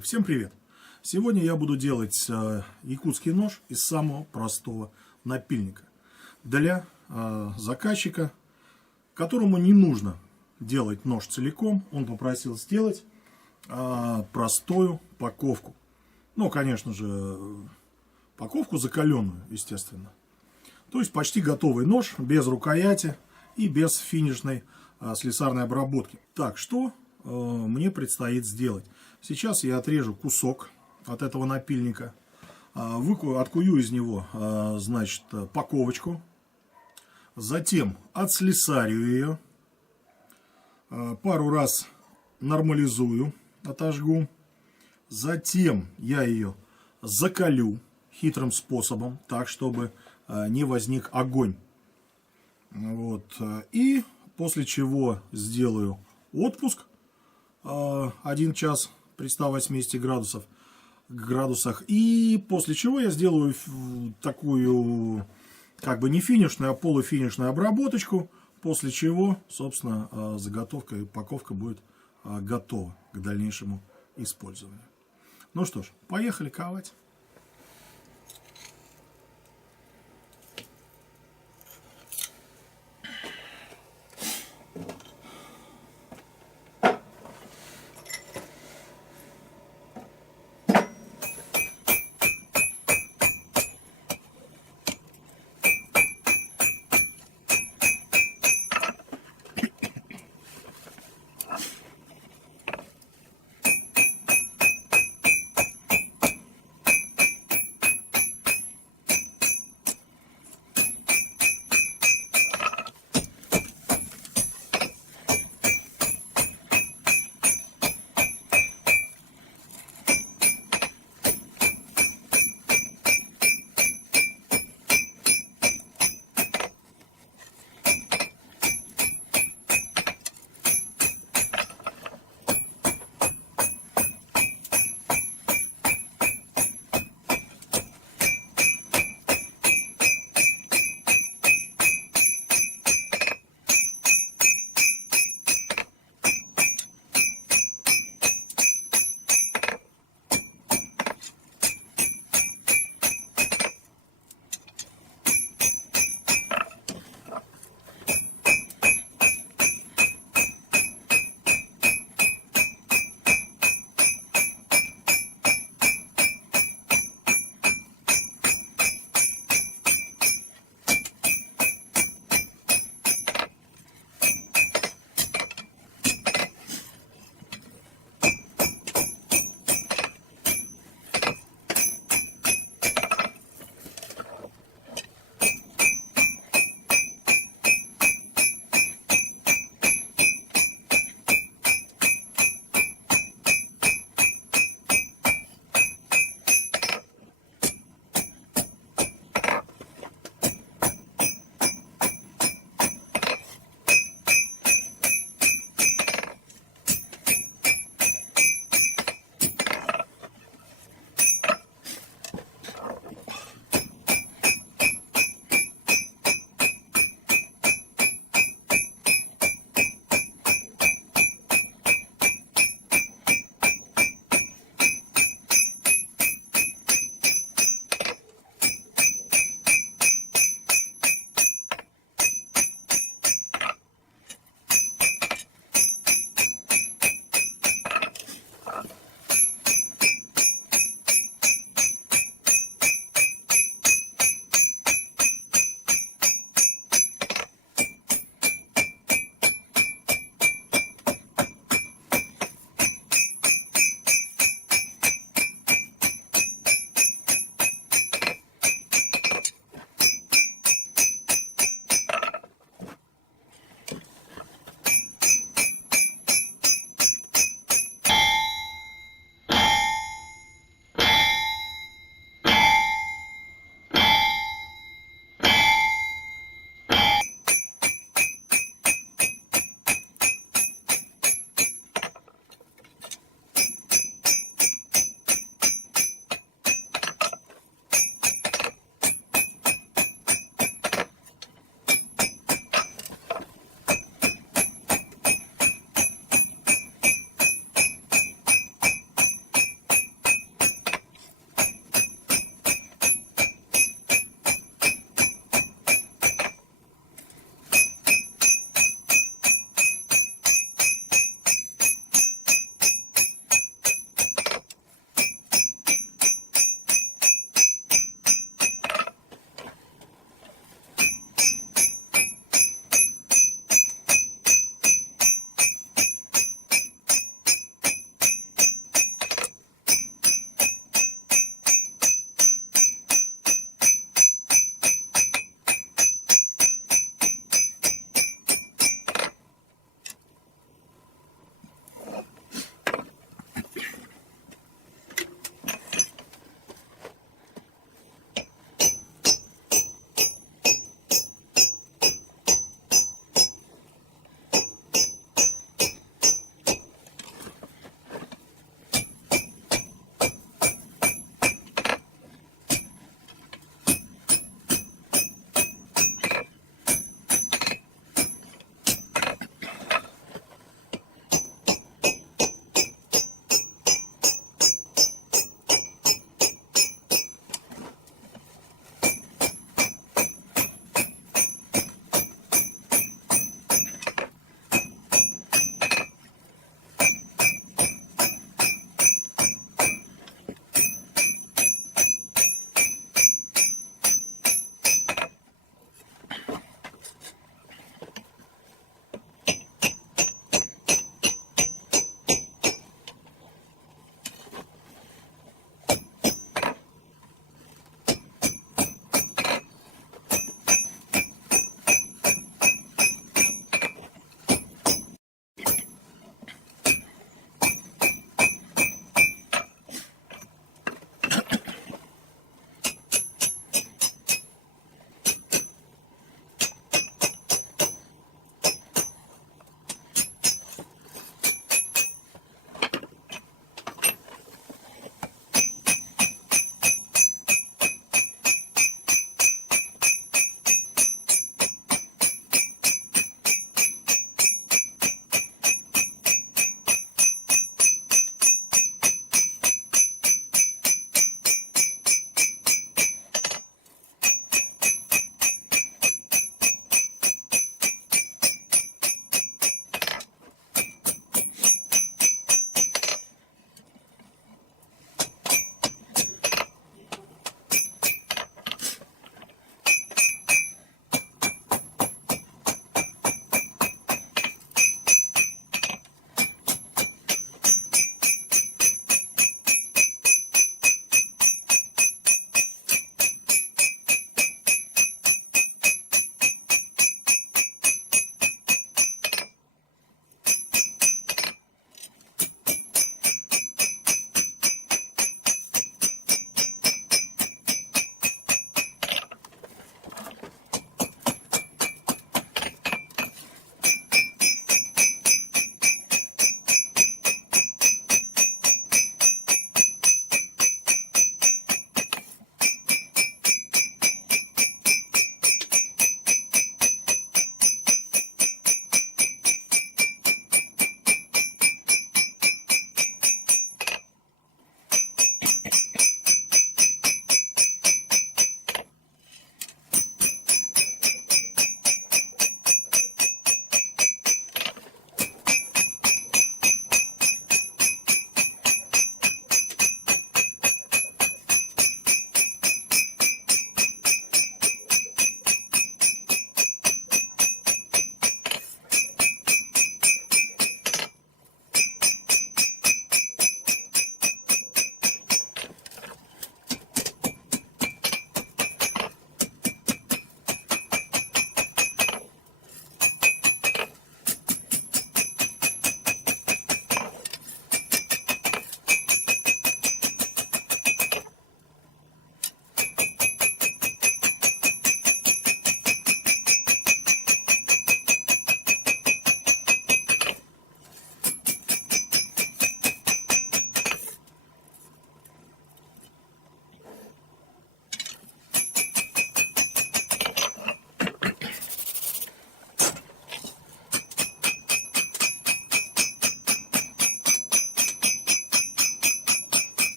Всем привет! Сегодня я буду делать якутский нож из самого простого напильника для заказчика, которому не нужно делать нож целиком. Он попросил сделать простую поковку. Ну, конечно же, поковку закаленную, естественно. То есть почти готовый нож, без рукояти и без финишной слесарной обработки. Так, что мне предстоит сделать? Сейчас я отрежу кусок от этого напильника, откую из него, значит, поковочку, затем отслесарю ее, пару раз нормализую, отожгу, затем я ее закалю хитрым способом, так, чтобы не возник огонь. Вот. И после чего сделаю отпуск 1 час при 180 градусах. И после чего я сделаю такую, как бы не финишную, а полуфинишную обработочку. После чего, собственно, заготовка и упаковка будет готова к дальнейшему использованию. Ну что ж, поехали ковать.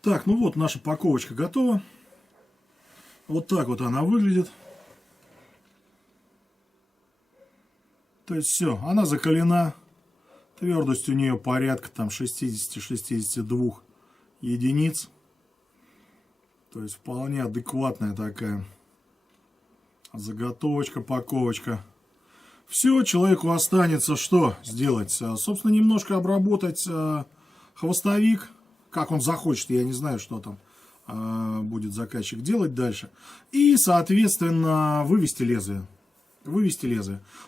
Так, ну вот наша паковочка готова. Вот так вот она выглядит. То есть все, она закалена. Твердость у нее порядка там 60-62 единиц. То есть вполне адекватная такая заготовочка, паковочка. Все, человеку останется что сделать? Собственно, немножко обработать хвостовик. Как он захочет, я не знаю, что там будет заказчик делать дальше. И, соответственно, вывести лезвие.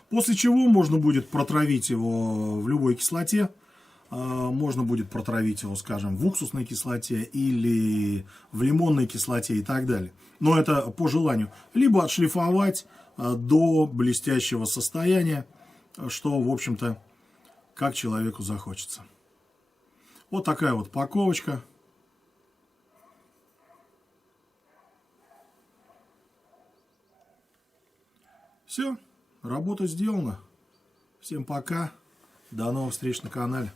После чего можно будет протравить его в любой кислоте. Можно будет протравить его, скажем, в уксусной кислоте или в лимонной кислоте и так далее. Но это по желанию. Либо отшлифовать до блестящего состояния, что, в общем-то, как человеку захочется. Вот такая вот паковочка. Все, работа сделана. Всем пока. До новых встреч на канале.